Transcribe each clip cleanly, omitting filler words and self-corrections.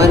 1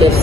KFC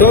2